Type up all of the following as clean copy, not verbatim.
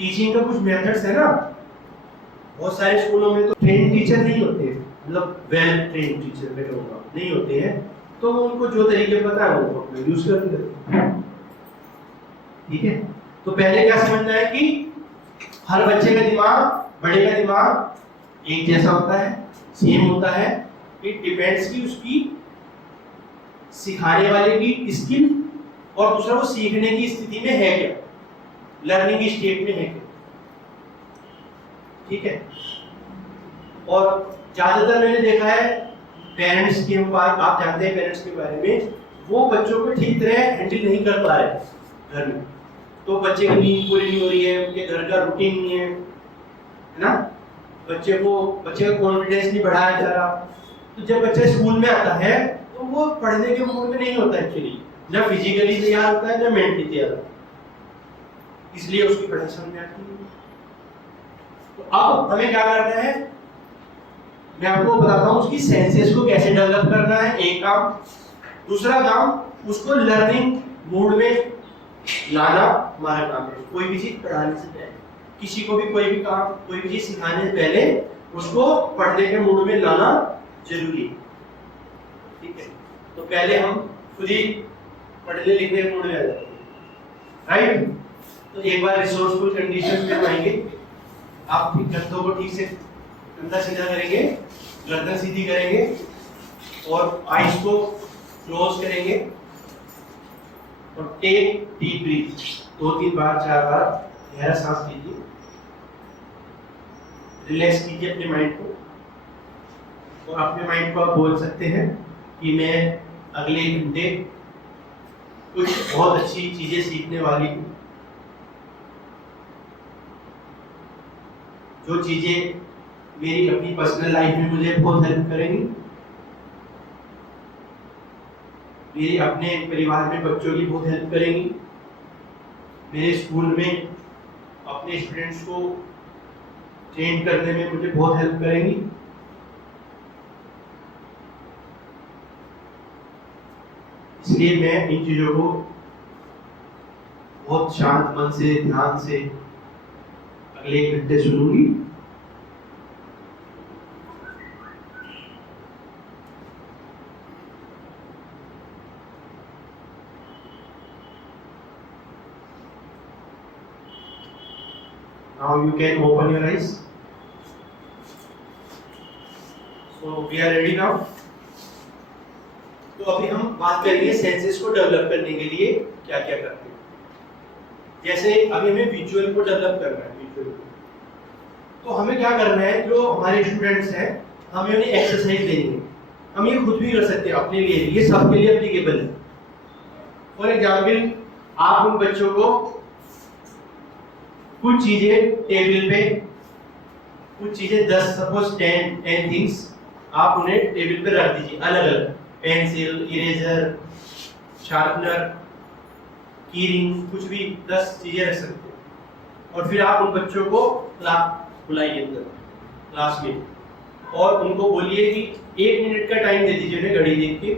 Teaching का कुछ methods है ना, बहुत सारे स्कूलों में तो ट्रेन टीचर नहीं होते, मतलब वेल ट्रेन टीचर मैं कहूँगा नहीं होते हैं, तो उनको जो तरीके पता है वो अपने यूज करते हैं। ठीक है, तो पहले क्या समझना है कि हर बच्चे का दिमाग, बड़े का दिमाग एक जैसा होता है, सेम होता है। इट डिपेंड्स कि उसकी सिखाने वाले की स्किल और दूसरा वो सीखने की स्थिति में है क्या, लर्निंग स्टेट में है क्या। ठीक है, और ज्यादातर मैंने देखा है पेरेंट्स की बात, आप जानते हैं पेरेंट्स के बारे में, वो बच्चों को ठीक तरह हैंडल नहीं कर पा रहे घर में, तो बच्चे की नींद पूरी नहीं हो रही है, उनके घर का रूटीन नहीं है ना, बच्चे का कॉन्फिडेंस नहीं बढ़ाया जा रहा। तो जब बच्चा स्कूल में आता है तो वो पढ़ने के मूड में नहीं होता एक्चुअली, ना फिजिकली तैयार होता है ना मेंटली तैयार होता है, इसलिए उसकी पढ़ाई समझ में आती है। तो अब हमें क्या करना है, मैं आपको बताता हूँ उसकी सेंसेस को कैसे डेवलप करना है, एक काम। दूसरा काम उसको लर्निंग मूड में लाना हमारा काम है। कोई भी चीज पढ़ाने से पहले, किसी को भी कोई भी काम, कोई भी चीज सिखाने से पहले उसको पढ़ने के मूड में लाना जरूरी है। ठीक है, तो पहले हम खुद ही पढ़ने लिखने के मूड में आ जाते हैं, राइट। तो एक बार रिसोर्सफुल कंडीशन में आएंगे, आप कंधों को ठीक से कंधा सीधा करेंगे, गर्दन सीधी करेंगे और आईज को क्लोज करेंगे और टेक डीप ब्रीथ 2-3 बार 4 बार गहरा सांस लीजिए, रिलैक्स कीजिए अपने माइंड को, और अपने माइंड को आप बोल सकते हैं कि मैं अगले घंटे कुछ बहुत अच्छी चीजें सीखने वाली हूँ, जो चीजें मेरी अपनी पर्सनल लाइफ में मुझे बहुत हेल्प करेंगी, मेरे अपने परिवार में बच्चों की बहुत हेल्प करेंगी, मेरे स्कूल में अपने स्टूडेंट्स को ट्रेन करने में मुझे बहुत हेल्प करेंगी। इसलिए मैं इन चीजों को बहुत शांत मन से, ध्यान से अगले 1 घंटे सुनूंगी। Now you can open your eyes. So we are ready now. तो अभी हम बात करेंगे सेंसेस को डेवलप करने के लिए क्या क्या करते हैं। जैसे अभी हमें विजुअल को डेवलप करना है, विजुअल को तो हमें क्या करना है, जो हमारे स्टूडेंट्स हैं हमें उन्हें एक्सरसाइज देनी है। हम ये खुद भी कर सकते हैं अपने लिए, ये सबके लिए एप्लीकेबल है। फॉर एग्जाम्पल, आप उन बच्चों को कुछ चीजें टेबल पे, कुछ चीजें 10 सपोज 10 थिंग्स आप उन्हें टेबल पे रख दीजिए, अलग अलग, पेंसिल, इरेजर, शार्पनर, की रिंग, कुछ भी 10 चीजें रख सकते हैं। और फिर आप उन बच्चों को बुलाइए अंदर क्लास में और उनको बोलिए कि 1 मिनट का टाइम दे दीजिए उन्हें, घड़ी देख के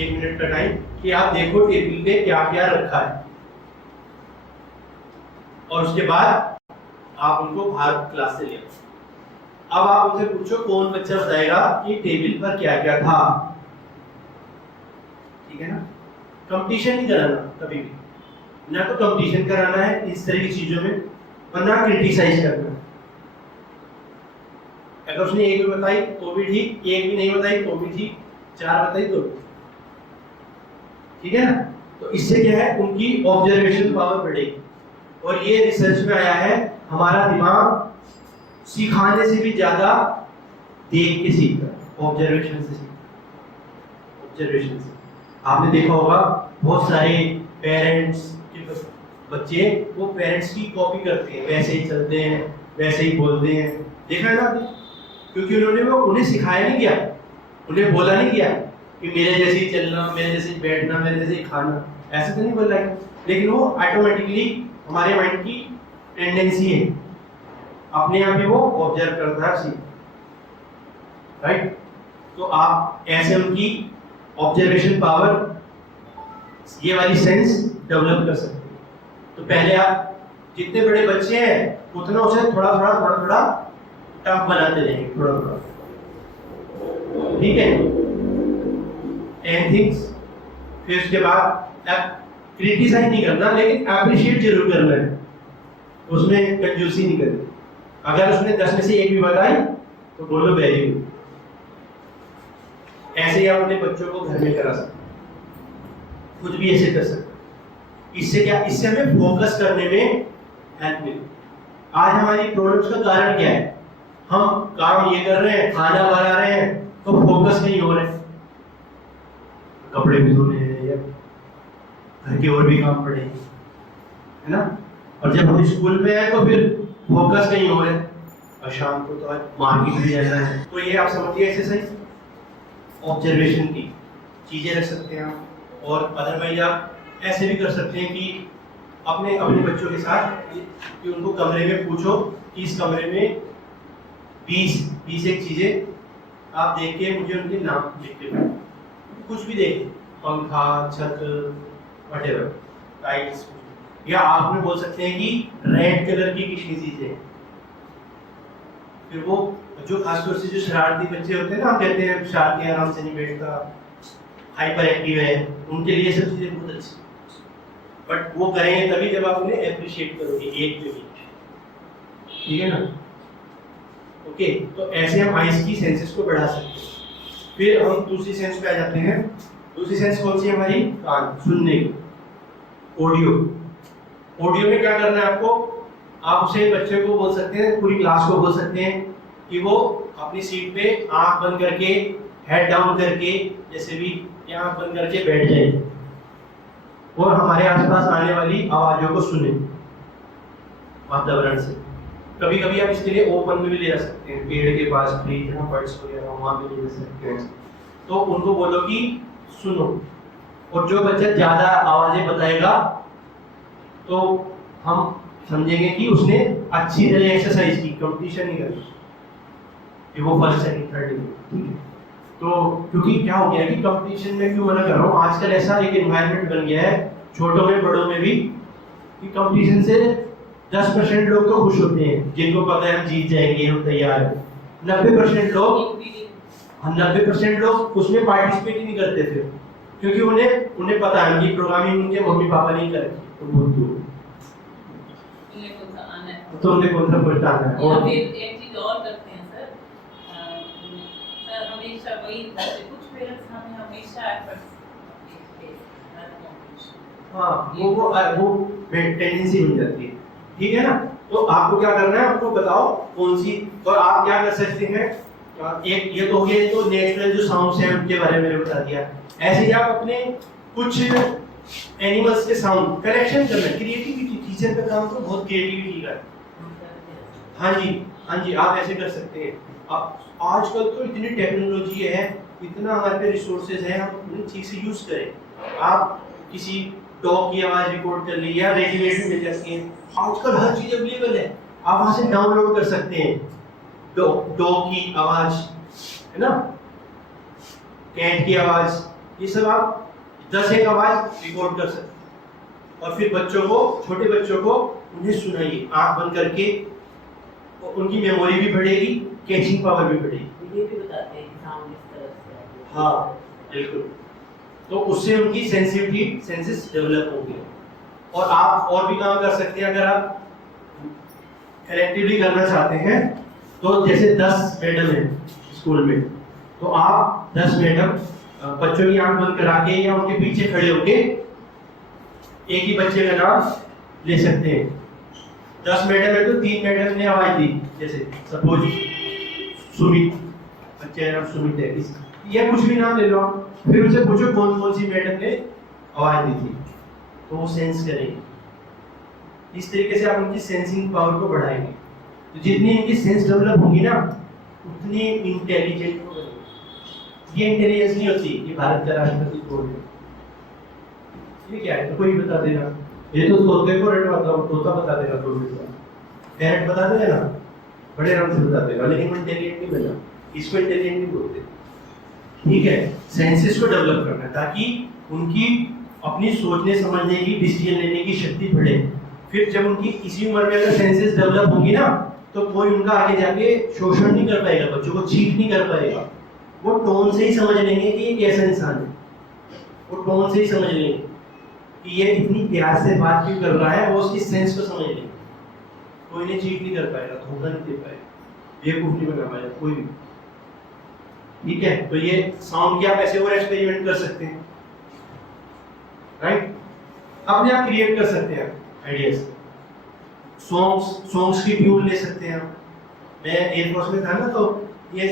1 मिनट का टाइम, कि आप देखो टेबल पे क्या क्या रखा है, और उसके बाद आप उनको बाहर क्लास से ले आओ। अब आप उनसे पूछो कौन बच्चा बताएगा कि टेबल पर क्या क्या था। ठीक है ना, कंपटीशन नहीं कराना कभी भी, ना तो कंपटीशन कराना है इस तरह की चीजों में, और ना क्रिटिसाइज करना है। अगर उसने 1 भी बताई तो भी ठीक, 1 भी नहीं बताई तो भी ठीक, 4 बताई तो भी ठीक है ना। तो इससे क्या है, उनकी ऑब्जर्वेशन पावर बढ़ेगी। और ये रिसर्च में आया है, हमारा दिमाग सिखाने से भी ज्यादा देख के सीखता है, ऑब्जर्वेशन से सीखता है, ऑब्जर्वेशन से। आपने देखा होगा बहुत सारे पेरेंट्स के बच्चे वो पेरेंट्स की कॉपी करते हैं, वैसे ही चलते हैं, वैसे ही बोलते हैं, देखा है ना आपने, क्योंकि उन्हें सिखाया नहीं गया, उन्हें बोला नहीं गया कि मेरे जैसे ही चलना, मेरे जैसे ही बैठना, मेरे जैसे ही खाना, ऐसे तो नहीं बोला है, लेकिन वो ऑटोमेटिकली हमारे माइंड की टेंडेंसी है, अपने आप ही वो ऑब्जर्व करता है, राइट। तो आप ऐसे उनकी ऑब्जर्वेशन पावर, ये वाली सेंस डेवलप कर सकते हैं। तो पहले आप जितने बड़े बच्चे हैं उतना उसे थोड़ा थोड़ा टफ बनाते जाएंगे, थोड़ा थोड़ा। ठीक है, 10 थिंग्स। फिर उसके बाद अब क्रिटिसाइज नहीं करना, लेकिन अप्रिशिएट जरूर करना है, उसमें कंजूसी नहीं करनी। अगर उसने 10 में से 1 भी बताई तो बोलो वेरी गुड। ऐसे ही आप अपने बच्चों को घर में करा सकते, खुद भी ऐसे कर सकते। इससे क्या, इससे हमें फोकस करने में हेल्प मिली। आज हमारी प्रॉब्लम्स का कारण क्या है? हम काम ये कर रहे हैं, खाना बना रहे हैं, तो फोकस नहीं हो रहे, कपड़े भी धोने हैं या घर के और भी काम पड़े, है ना। और जब हम स्कूल में हैं तो फिर फोकस नहीं हो रहे, और शाम को तो आज मार्केट भी जाना है। तो ये आप समझिए एक्सरसाइज ऑब्जर्वेशन की चीजें रख सकते हैं आप। और अदरवाइज आप ऐसे भी कर सकते हैं कि अपने बच्चों के साथ कि उनको कमरे में पूछो कि इस कमरे में 20 एक चीजें आप देख के मुझे उनके नाम लिख के दो। कुछ भी देखें, पंखा, छत, व्हाटएवर, टाइल्स, या आप में बोल सकते हैं कि रेड कलर की किसी चीज है। फिर वो जो खासतौर से जो शरारती बच्चे होते हैं ना, हम कहते हैं शरारती, आराम से नहीं बैठता, हाइपर एक्टिव है, उनके लिए सब चीजें बहुत अच्छी, बट वो करेंगे तभी जब आप उन्हें एप्रिशिएट करोगे एक पे एक। ठीक है ना। ओके, तो ऐसे हम आइज की सेंसेस को बढ़ा सकते हैं। फिर हम दूसरी सेंस पे आ जाते हैं। दूसरी सेंस कौन सी है हमारी? कान, सुनने की, ऑडियो। ऑडियो में क्या करना है आपको? आप उसे बच्चे को बोल सकते हैं, पूरी क्लास को बोल सकते हैं कि वो अपनी सीट पे आंख बंद करके, हेड डाउन करके, जैसे भी आंख बंद करके बैठ जाए और हमारे आसपास आने वाली आवाजों को सुने वातावरण से। कभी कभी आप इसके लिए ओपन में भी ले जा सकते हैं, पेड़ के पास ट्री जहाँ बर्ड्स वगैरह वहाँ भी ले जा सकते हैं। तो उनको बोलो कि सुनो, और जो बच्चा ज्यादा आवाजें बताएगा तो हम समझेंगे कि उसने अच्छी तरह एक्सरसाइज की, कंपटीशन नहीं करी कि वो फर्स्ट सेकंड थर्ड। ठीक है, तो क्योंकि क्या हो गया कि कंपटीशन में क्यों मना कर रहा हूँ, आजकल ऐसा एक एनवायरनमेंट बन गया है छोटों में बड़ों में भी कि कंपटीशन से 10% लोग तो खुश होते हैं, जिनको पता है हम जीत जाएंगे, हम तैयार हैं। 90% लोग उसमें पार्टिसिपेट ही नहीं करते थे, क्योंकि उन्हें पता है कि प्रोग्रामिंग उनके मम्मी पापा नहीं करेंगे, तो बहुत दूर तो उन्हें कौन सा पढ़ता है। और फिर एक चीज और करते हैं सर, हमेशा वही कुछ पेरेंट्स हमें हमेशा एफर्ट्स, हाँ वो टेंडेंसी बन जाती है। ठीक है ना। तो आपको क्या करना है, आपको बताओ कौन सी, और आप क्या कर सकते हैं। एक ये तो हो गया, तो नेचुरल जो साउंड्स हैं उनके बारे में बता दिया। ऐसे ही आप अपने कुछ एनिमल्स के साउंड कलेक्शन करना, क्रिएटिविटी, टीचर का काम तो बहुत क्रिएटिविटी का है। हाँ जी, आप ऐसे कर सकते हैं। अब आजकल तो इतनी टेक्नोलॉजी है, इतना हमारे पे रिसोर्सेज है, हम उन्हें ठीक से यूज करें। आप किसी डॉग की आवाज रिकॉर्ड कर ली, या रेडीमेड में मिल जाती है, आजकल हर चीज अवेलेबल है, आप वहां से डाउनलोड कर सकते हैं। डॉग की आवाज, है ना, कैट की आवाज, ये सब आप 10 एक आवाज रिकॉर्ड कर सकते हैं। और फिर बच्चों को, छोटे बच्चों को उन्हें सुनाइए आंख बंद करके, उनकी मेमोरी भी बढ़ेगी, कैचिंग पावर भी बढ़ेगी। ये भी बताते हैं कि साउंड इस तरह से। हाँ बिल्कुल, तो उससे उनकी सेंसेस डेवलप होंगे। और आप और भी काम कर सकते हैं, अगर आप कलेक्टिवली करना चाहते हैं तो जैसे 10 मैडम है स्कूल में, तो आप 10 मैडम बच्चों की आंख बंद करा के या उनके पीछे खड़े होके एक ही बच्चे का नाम ले सकते हैं। 10 मैडम है तो 3 मैडम ने आवाज दी, जैसे सपोज सुमित, बच्चे का नाम सुमित है, या कुछ भी नाम ले लो आप, फिर उनसे पूछो कौन कौन सी मैडम ने आवाज दी थी, तो वो सेंस करेंगे। इस तरीके से आप उनकी सेंसिंग पावर को बढ़ाएंगे। तो जितनी इनकी सेंस डेवलप होगी ना, उतनी इंटेलिजेंट हो गई। ये इंटेलिजेंस नहीं होती, ये भारत का राष्ट्रपति बोल रहे, ये क्या है तो कोई बता देगा, ये तो तोते को तोता बता देगा, पैरट बता देगा ना, बड़े आराम से बता देगा, लेकिन वो इंटेलिजेंट नहीं बना, इसको इंटेलिजेंट नहीं बोलते। ठीक है, सेंसेस को डेवलप करना ताकि उनकी अपनी सोचने समझने की, डिसीजन लेने की शक्ति बढ़े। फिर जब उनकी इसी उम्र में अगर सेंसेस डेवलप होंगी ना, तो कोई उनका आगे जाके शोषण नहीं कर पाएगा, बच्चों को चीट नहीं कर पाएगा। वो टोन से ही समझ लेंगे कि ये कैसा इंसान है, वो टोन से ही समझ लेंगे कि ये इतनी प्यार से बात क्यों कर रहा है, वो उसकी सेंस को समझ लेंगे। कोई ने चीट नहीं कर पाएगा, धोखा नहीं दे पाएगा, बेवकूफ नहीं बना पाएगा कोई भी। ठीक है, तो ये साउंड की आप ऐसे और एक्सपेरिमेंट कर सकते हैं, राइट। अपने आप क्रिएट कर सकते हैं आइडियाज। सॉन्ग्स की ट्यून ले सकते हैं आप। मैं एयरफोर्स में था ना, तो ये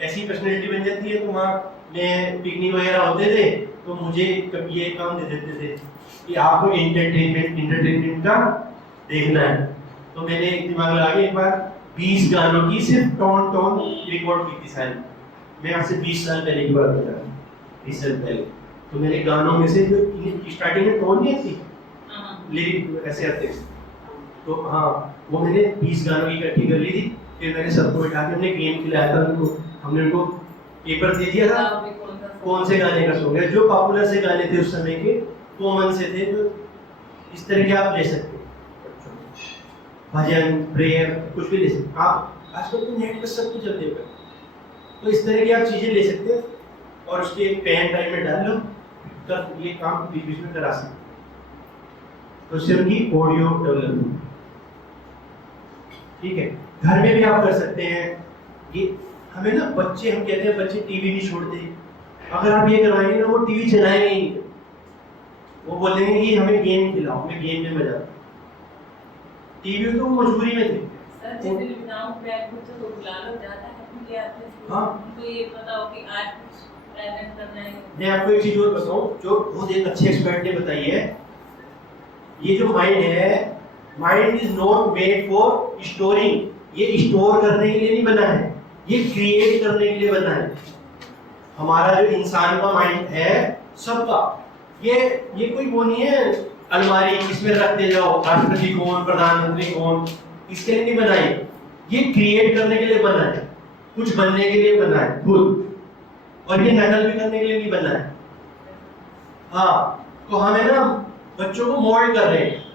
ऐसी पर्सनैलिटी बन जाती है। तो वहाँ मैं पिकनिक वगैरह होते थे, तो मुझे कभी ये काम दे देते थे कि आपको एंटरटेनमेंट का देखना है। तो मैंने दिमाग लगा के एक बार 20 गानों की सिर्फ टोन रिकॉर्ड की थी सारी। मैं आपसे 20 साल पहले की बात बता रहा हूँ, 20 साल पहले। तो मेरे गानों में से जो स्टार्टिंग में टोन नहीं आती, लिरिक ऐसे आते, तो हाँ, वो मैंने 20 गानों की इकट्ठी कर ली थी। फिर मैंने सबको बैठा के हमने गेम खिलाया था उनको। हमने उनको पेपर दे दिया था कौन से गाने का सॉन्ग है, जो पॉपुलर से गाने थे उस समय के, कॉमन से थे, जो इस तरह के आप ले सकते हो, भजन, प्रेयर, कुछ भी ले सकते हो आप। आजकल तो नेट पर सब कुछ अवेलेबल है, तो इस तरह की आप चीजें ले सकते हो और उसके एक पेन टाइम में डाल लो, तब ये काम बीच बीच में करा सकते हो। तो सिर्फ की ऑडियो डेवलपमेंट, ठीक है। घर में भी आप कर सकते हैं ये। हमें ना बच्चे, हम कहते हैं बच्चे टीवी नहीं छोड़ते। अगर आप ये करवाएंगे ना, वो टीवी चलाएंगे ही, वो बोलेंगे कि हमें गेम खिलाओ, हमें गेम में मजा आता है। टीवी तो मजबूरी में थे। सर जैसे विदाउट बैग कुछ तो बुला लो जाता है, उनके आते हैं। हाँ, तो ये बताओ कि आज कुछ प्रेजेंट करना है। मैं आपको एक चीज और बताऊं जो बहुत एक अच्छे एक्सपर्ट ने बताई है। ये जो माइंड है, mind is not made for storing. ये स्टोर करने के लिए नहीं बना है, ये क्रिएट करने के लिए बना है। हमारा जो इंसान का माइंड है सबका, ये कोई वो नहीं है अलमारी इसमें रखते जाओ, राष्ट्रपति कौन, प्रधानमंत्री कौन, इसके लिए नहीं बना है। ये क्रिएट करने के लिए बना है, कुछ बनने के लिए बना है खुद, और ये नकल भी करने के लिए नहीं बना है। हाँ, तो हमें ना बच्चों को मोल्ड कर रहे हैं।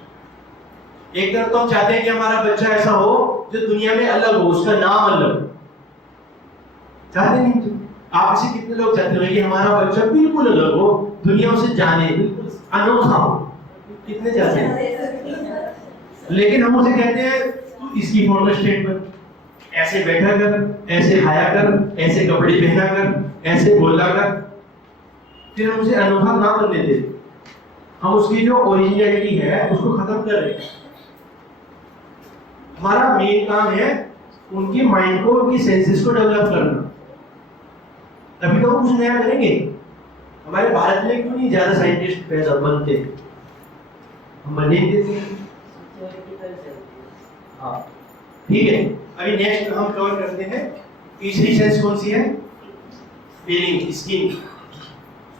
एक तरफ तो हम चाहते हैं कि हमारा बच्चा ऐसा हो जो दुनिया में अलग हो, उसका नाम अलग हो। चाहते नहीं तो आप इसे कितने लोग चाहते हो कि हमारा बच्चा बिल्कुल अलग हो, दुनिया उसे जाने, बिल्कुल अनोखा हो, कितने चाहते हैं। लेकिन हम उसे कहते हैं तू इसकी फोटो स्टेट पर ऐसे बैठा कर, ऐसे खाया कर, ऐसे कपड़े पहना कर, ऐसे बोला कर। फिर हम उसे अनोखा ना बनने देते, हम उसकी जो ओरिजिनलिटी है उसको खत्म कर रहे हैं। हमारा मेन काम है उनकी माइंड को, उनकी सेंसेस को डेवलप करना, तभी तो हम कुछ नया करेंगे। हमारे भारत में क्यों नहीं ज्यादा साइंटिस्ट पैदा बनते, हम बने देते हैं। हाँ, ठीक है। अभी नेक्स्ट हम कवर करते हैं तीसरी सेंस कौन सी है, feeling skin.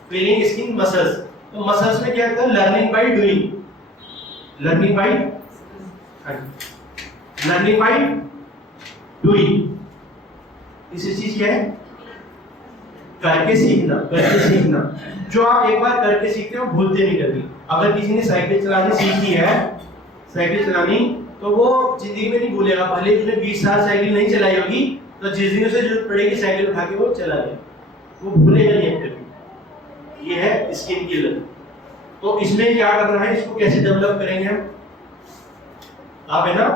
Feeling skin muscles. तो मसल्स में क्या होता है, learning by doing, learning by doing. तीसरी चीज क्या है, करके सीखना, करके सीखना। जो आप एक बार करके सीखते हो भूलते नहीं कभी। अगर किसी ने साइकिल चलानी सीखी है, साइकिल चलानी, तो वो जिंदगी में नहीं भूलेगा। भले उसने 20 साल साइकिल नहीं चलाई होगी, तो जिस दिन उसे जरूरत पड़ेगी साइकिल उठा के वो चला लेगा, वो भूलेगा नहीं कभी। ये है स्किन की लर्निंग। तो इसमें क्या करना है, इसको कैसे डेवलप करेंगे हम, आप है ना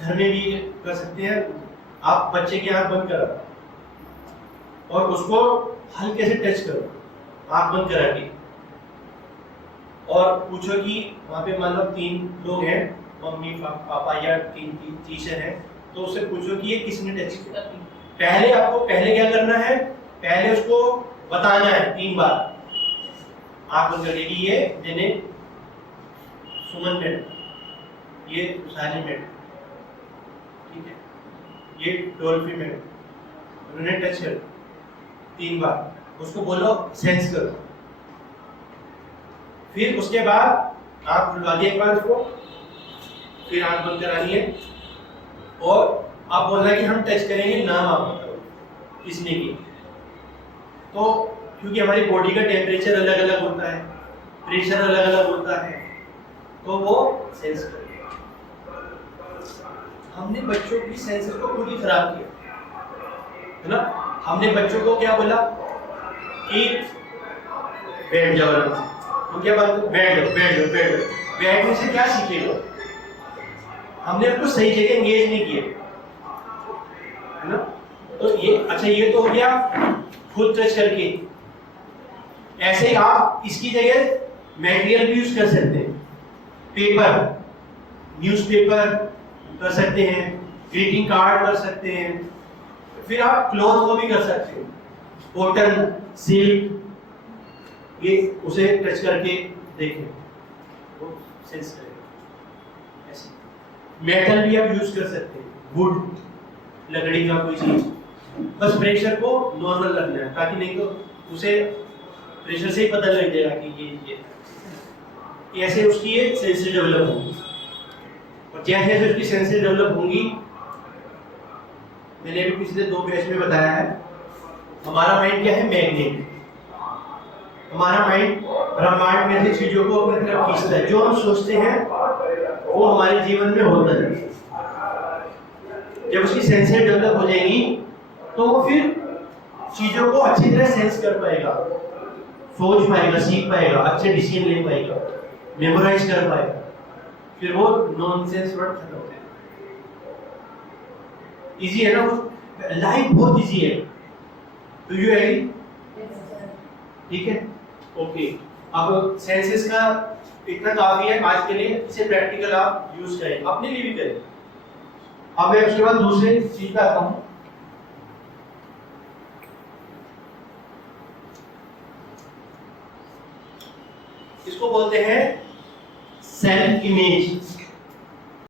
घर में भी कर सकते हैं। आप बच्चे की आंख बंद करो और उसको हल्के से टच करो, आंख बंद करा के, और पूछो कि वहाँ पे मान लो 3 लोग हैं, मम्मी पापा या 3 टीचर हैं, तो उससे पूछो कि ये किसने टच किया। पहले क्या करना है, पहले उसको बताना है 3 बार आंख बंद करके कि ये जिन्हें सुमन मैडम, ये साली मैडम, ठीक है, ये डोल्फी मैडम, उन्होंने टच कर 3 बार। उसको बोलो सेंस करो। फिर उसके बाद आंख खुलवा दी एक बार उसको, फिर आंख बंद करानी है और आप बोलना कि हम टच करेंगे, नाम आप बताओ किसने की। तो क्योंकि हमारी बॉडी का टेम्परेचर अलग अलग होता है, प्रेशर अलग अलग होता है, तो वो सेंस करेगा। हमने बच्चों की सेंसेस को खुद ही खराब किया है ना। हमने बच्चों को क्या बोला कि बैठ जाओ, तो क्या बात, बैठ जाओ बैठ जाओ बैठ जाओ। बैठने से क्या सीखेगा? हमने उसको सही जगह एंगेज नहीं किया है ना। तो ये अच्छा, ये तो हो गया खुद टच करके। ऐसे ही आप इसकी जगह मटेरियल भी यूज कर सकते हैं। पेपर, न्यूज़पेपर कर सकते हैं, ग्रीटिंग कार्ड कर सकते हैं, फिर आप क्लॉथ को भी कर सकते हैं, कॉटन, सिल्क, ये उसे टच करके देखें, वो सेंस करेगा। ऐसे मेटल भी आप यूज कर सकते हैं, वुड, लकड़ी का कोई चीज, बस प्रेशर को नॉर्मल रखना है, ताकि नहीं तो उसे प्रेशर से ही पता लग जाएगा कि ये ऐसे उसकी ये सेंसेस डेवलप होंगी। और जैसे जैसे उसकी सेंसेस डेवलप होंगी, मैंने अभी पिछले 2 बैच में बताया है, हमारा माइंड क्या है, मैग्नेट। हमारा माइंड ब्रह्मांड में ऐसी चीजों को अपनी तरफ खींचता है। जो हम सोचते हैं वो हमारे जीवन में होता है। जब उसकी सेंसेस डेवलप हो जाएंगी तो वो फिर चीजों को अच्छी तरह सेंस कर पाएगा, सोच पाएगा, सीख पाएगा, अच्छे डिसीजन ले पाएगा, मेमोराइज कर पाएगा, फिर वो नॉनसेंस वर्ड खत्म हो जाएगा। इजी है ना, लाइफ बहुत इजी है। Do you agree? ठीक है, ओके। अब सेंसेस का इतना काफी है आज के लिए, इसे प्रैक्टिकल आप यूज करें, अपने लिए भी करें। अब मैं उसके बाद दूसरे चीज पे आता हूं। इसको बोलते हैं सेल्फ इमेज।